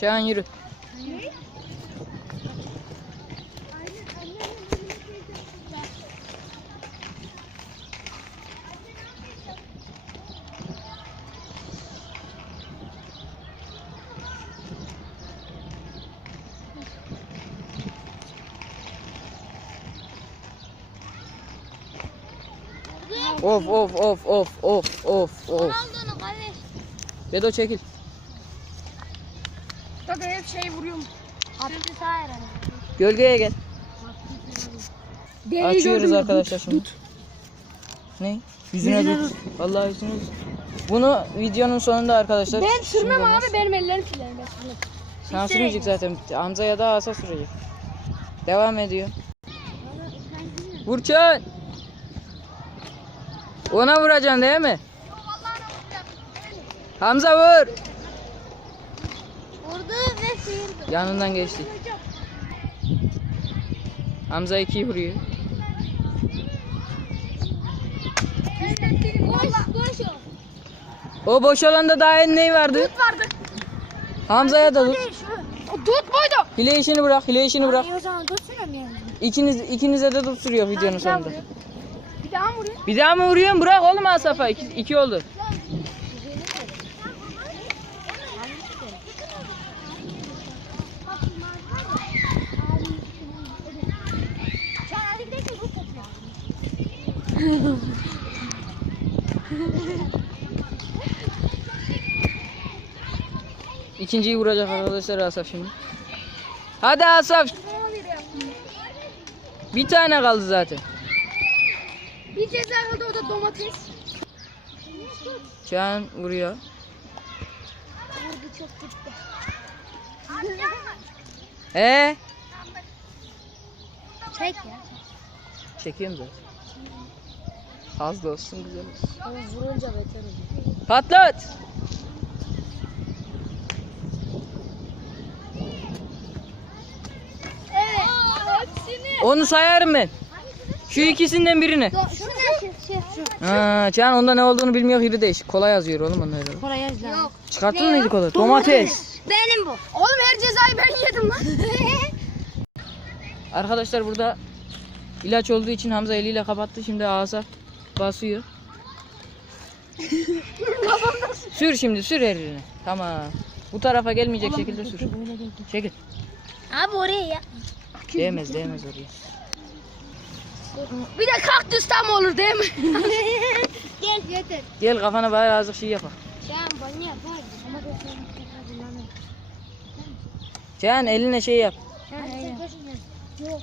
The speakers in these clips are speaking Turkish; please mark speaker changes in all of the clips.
Speaker 1: Çağan yürü. Of of of of of of of. Bedo çekil.
Speaker 2: Tabii hep şey vuruyorum. Hattı sağ herhalde.
Speaker 1: Gölgeye gel.
Speaker 2: Deliği
Speaker 1: Açıyoruz arkadaşlar şimdi. Ne? Yüzüne,
Speaker 2: Yüzüne
Speaker 1: tut. Vallahi yüzüne tut. Bunu videonun sonunda arkadaşlar.
Speaker 2: Ben sürmem abi benim ellerim kirlenir.
Speaker 1: Sen sürecek zaten. Hamza ya da Asa sürecek. Devam ediyor. Burçan. Ona vuracaksın değil mi? Hamza vur.
Speaker 2: Vurdu ve sıyırdı.
Speaker 1: Yanından geçti. Hamza iki vuruyor.
Speaker 2: Boş, boş o.
Speaker 1: O boş olanda daha ne vardı?
Speaker 2: vardı.
Speaker 1: Hamza'ya da tut.
Speaker 2: O tut buydu.
Speaker 1: Hile işini bırak, hile işini bırak.
Speaker 2: Ay, o zaman tut süremiyorum.
Speaker 1: İkiniz, ikinize de tut sürüyor videonun sonunda.
Speaker 2: Bir daha mı vuruyor?
Speaker 1: Bir daha mı vuruyorsun? Bırak oğlum Asaf'a. İki, iki oldu. İkinciyi vuracak arkadaşlar Asaf şimdi. Hadi Asaf. Bir tane kaldı zaten.
Speaker 2: Bir ceza kaldı o da domates.
Speaker 1: Can vuruyor.
Speaker 2: Vurdu çok gitti.
Speaker 1: He?
Speaker 2: Çek ya.
Speaker 1: Çekiyorum zaten. Az da olsun güzel olsun.
Speaker 2: O vurunca beter oluyor.
Speaker 1: Patlat.
Speaker 2: Evet. Hepsini.
Speaker 1: Onu sayarım ben. Şu ikisinden birini.
Speaker 2: Şu şu şu.
Speaker 1: Ha, Can onda ne olduğunu bilmiyor biri değişik. Kolay yazıyor oğlum onlar.
Speaker 2: Kolay yaz lan. Yok.
Speaker 1: Çıkarttın mıydı kolay? Domates.
Speaker 2: Benim bu. Oğlum her cezayı ben yedim lan.
Speaker 1: Arkadaşlar burada ilaç olduğu için Hamza eliyle kapattı. Şimdi ağza basıyor. sür şimdi sür elini. Tamam. Bu tarafa gelmeyecek şekilde sür. Çekil.
Speaker 2: Abi oraya ya.
Speaker 1: Değmez değmez oraya.
Speaker 2: Bir de kaktüs tam olur değil mi? Gel yeter.
Speaker 1: Gel kafana bayağı azıcık şey yapar.
Speaker 2: Can bana da
Speaker 1: Can eline şey yap.
Speaker 2: Yok.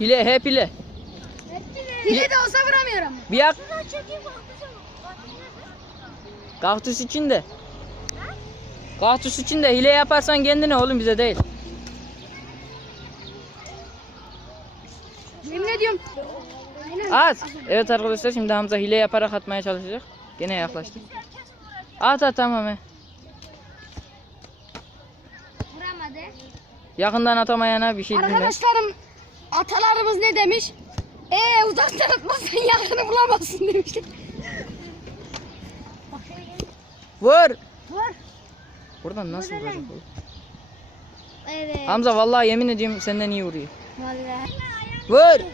Speaker 1: Hile hep hile.
Speaker 2: Hile de olsa vuramıyorum.
Speaker 1: Bir yak. Kaktüs için de. Kaktüs için de hile yaparsan kendine oğlum bize değil.
Speaker 2: Yemin ediyorum.
Speaker 1: At. Evet arkadaşlar şimdi Hamza hile yaparak atmaya çalışacak. Gene yaklaştı. At at tamam he. Yakından atamayana bir şey demez.
Speaker 2: Arkadaşlarım atalarımız ne demiş? Ee uzaktan atmazsan yakını bulamazsın demişler.
Speaker 1: Vur.
Speaker 2: Vur.
Speaker 1: Buradan nasıl vuracak oğlum?
Speaker 2: Evet.
Speaker 1: Hamza vallahi yemin ediyorum senden iyi vuruyor.
Speaker 2: Vallahi.
Speaker 1: Vur.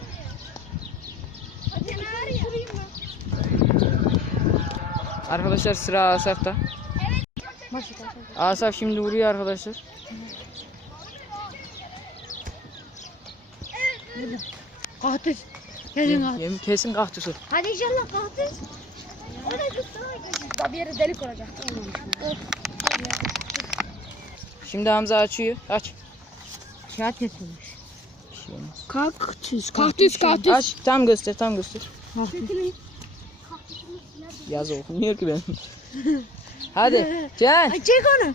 Speaker 1: Arkadaşlar sıra Asaf'ta. Asaf şimdi vuruyor arkadaşlar.
Speaker 2: Kahtüs.
Speaker 1: Yemin kesin kaktüsü.
Speaker 2: Hadi inşallah kahtüs. O da Bir yere delik olacak.
Speaker 1: Şimdi Hamza açıyor. Aç.
Speaker 2: Kağıt kesilmiş.
Speaker 1: Bir şey olmaz.
Speaker 3: Kaktüs.
Speaker 2: Kaktüs kaktüs.
Speaker 1: Aç tam göster tam göster. Yaz okumuyor ki benim. Hadi Can.
Speaker 3: Çek onu.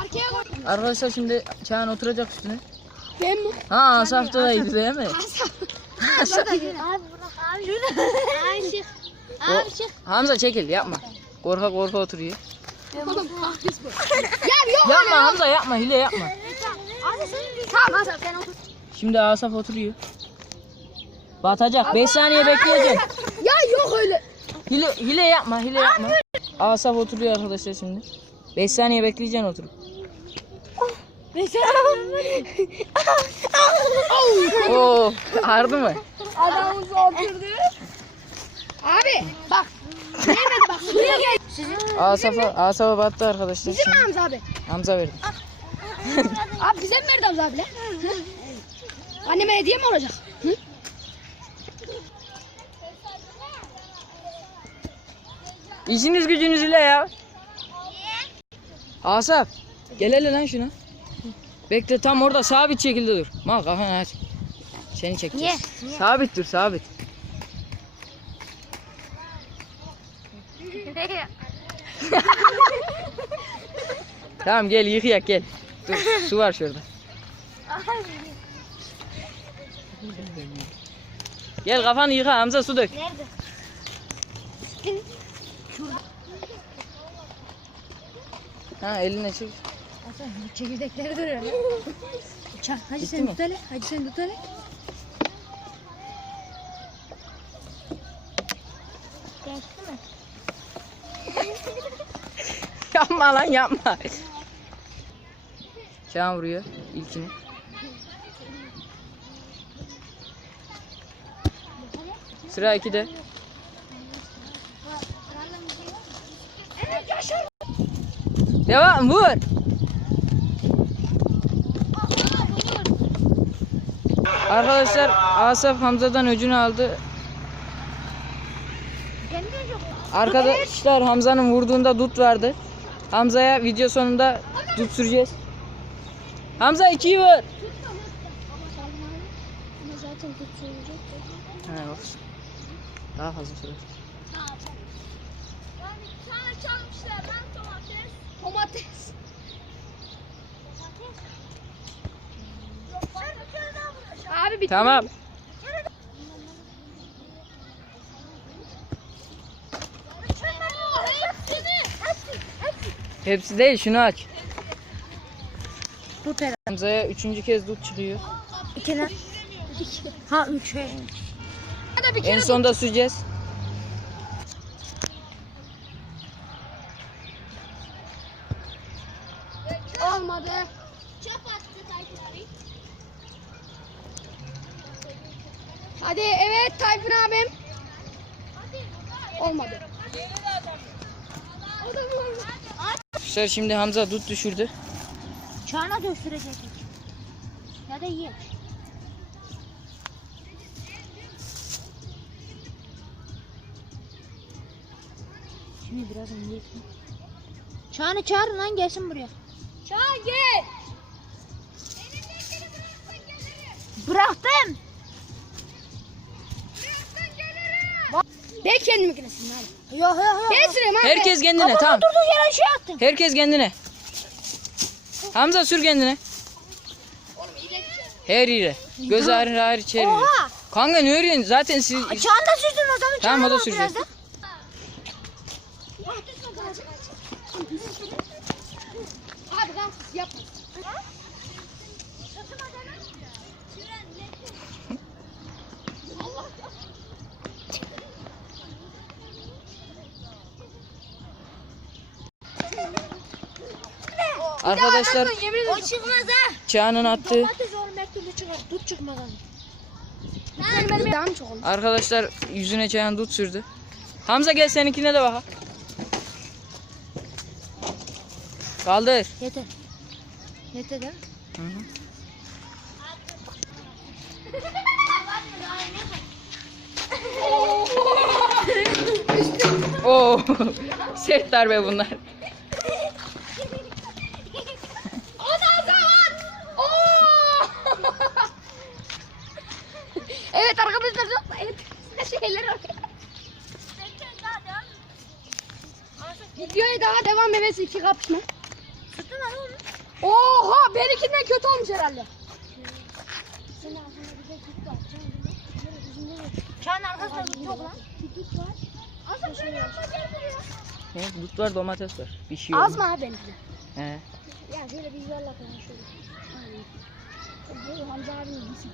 Speaker 2: Arkaya koy.
Speaker 1: Arkadaşlar şimdi Çağan oturacak üstüne.
Speaker 2: Ben mi?
Speaker 1: Ha Asaf da değil mi?
Speaker 3: Abi bırak abi. Abi çık. Abi çık.
Speaker 1: Hamza çekil yapma. Korka korka oturuyor.
Speaker 2: Oğlum kaktüs bu. ya yok
Speaker 1: Yapma Hamza yapma hile yapma.
Speaker 3: Abi sen
Speaker 2: Tamam Hasan sen otur.
Speaker 1: Şimdi Asaf oturuyor. Batacak 5 saniye bekleyecek.
Speaker 2: Ya yok öyle.
Speaker 1: Hile, hile yapma hile yapma. Asaf oturuyor arkadaşlar şimdi. 5 saniye bekleyeceksin oturup. Oo, ağrıdı mı?
Speaker 2: Adamımız oturdu. Abi bak. Değmedi bak. Buraya gel. Sizin,
Speaker 1: Asaf'a Asaf'a battı arkadaşlar.
Speaker 2: bizim mi
Speaker 1: Şimdi
Speaker 2: Hamza abi?
Speaker 1: Hamza verdi.
Speaker 2: Abi bize mi verdi Hamza abi lan? Hı? Anneme hediye mi olacak? Hı?
Speaker 1: İşiniz gücünüz ile ya. Asaf gel hele lan şuna. Bekle tam orada sabit şekilde dur. Mal kafanı aç. Seni çekeceğiz. Sabit dur sabit. Tamam gel yıkayak gel. Dur su var şurada. Gel kafanı yıka Hamza su dök.
Speaker 3: Nerede?
Speaker 1: Ha eline çek.
Speaker 3: Hasan çekirdekleri duruyor. Çak, hadi
Speaker 1: Bitti
Speaker 3: sen
Speaker 1: mi?
Speaker 3: tut hele. Hadi sen tut hele. Geçti mi?
Speaker 1: Yapma lan yapma. Çağan vuruyor ilkini. Sıra 2'de. Devam vur. Arkadaşlar Asaf Hamza'dan öcünü aldı. Arkadaşlar Hamza'nın vurduğunda dut vardı. Hamza'ya video sonunda dut süreceğiz. Hamza ikiyi vur. He olsun. Daha fazla sürer.
Speaker 2: Domates. Domates. Abi bitti.
Speaker 1: Tamam. Hepsi değil şunu aç.
Speaker 3: Tut hele.
Speaker 1: Hamza'ya üçüncü kez dut çıkıyor.
Speaker 3: İkine. Ha üç.
Speaker 2: Hadi bir
Speaker 1: En
Speaker 2: kere.
Speaker 1: sonda süreceğiz.
Speaker 2: Olmadı. Çöp attı Tayfun Hadi evet Tayfun abim. Olmadı.
Speaker 1: Arkadaşlar şimdi Hamza dut düşürdü.
Speaker 3: Çağına döktürecek. Ya da ye. Şimdi birazdan yesin. Çağını çağırın lan gelsin buraya.
Speaker 2: Çağ gel.
Speaker 3: Bıraktım.
Speaker 2: Ben kendimi kilesin hadi.
Speaker 3: Yok yok yok.
Speaker 2: Ben süreyim abi.
Speaker 1: Herkes kendine
Speaker 3: Kafana
Speaker 1: tamam.
Speaker 3: durduk yere şey attın.
Speaker 1: Herkes kendine. Hamza sür kendine. Her yere. Göz ağrı ağrı çeviriyor.
Speaker 3: Oha.
Speaker 1: Kanka ne örüyorsun? Zaten siz...
Speaker 3: Çağını da sürdün o zaman.
Speaker 1: Tamam, o da
Speaker 3: da.
Speaker 2: Abi tamam yap.
Speaker 1: Arkadaşlar.
Speaker 3: O çıkmaz ha.
Speaker 1: Çağan'ın attığı
Speaker 3: Domates oğlum her türlü çıkar. Tut çıkmaz.
Speaker 2: Benim benim daha mı çok olmuş?
Speaker 1: Arkadaşlar yüzüne Çağan dut sürdü. Hamza gel seninkine de bak. Kaldır.
Speaker 3: Yeter. Yeter değil mi?
Speaker 1: Hı hı. Oo, sert darbe bunlar.
Speaker 2: şeyler. Videoya daha devam evet iki kapışma. Oha benimkinden kötü olmuş herhalde.
Speaker 3: Senin ağzında bir de arkasında tut yok lan. Tut var.
Speaker 1: Asıl şöyle yapacak Ne? Dut var domates var. Bir şey
Speaker 2: Az mı ha benimki?
Speaker 1: He.
Speaker 2: Ya şöyle biz yolla konuşuyoruz. Aynen. Hamza abinin gitsin.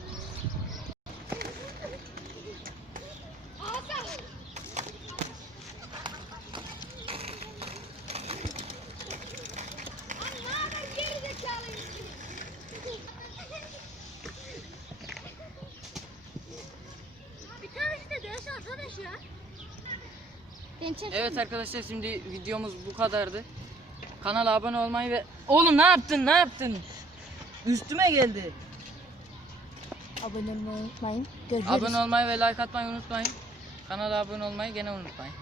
Speaker 2: Çek.
Speaker 1: Evet arkadaşlar şimdi videomuz bu kadardı. Kanala abone olmayı ve... Oğlum ne yaptın ne yaptın? Üstüme geldi.
Speaker 2: Abone olmayı unutmayın. Görüşürüz.
Speaker 1: Abone olmayı ve like atmayı unutmayın. Kanala abone olmayı gene unutmayın.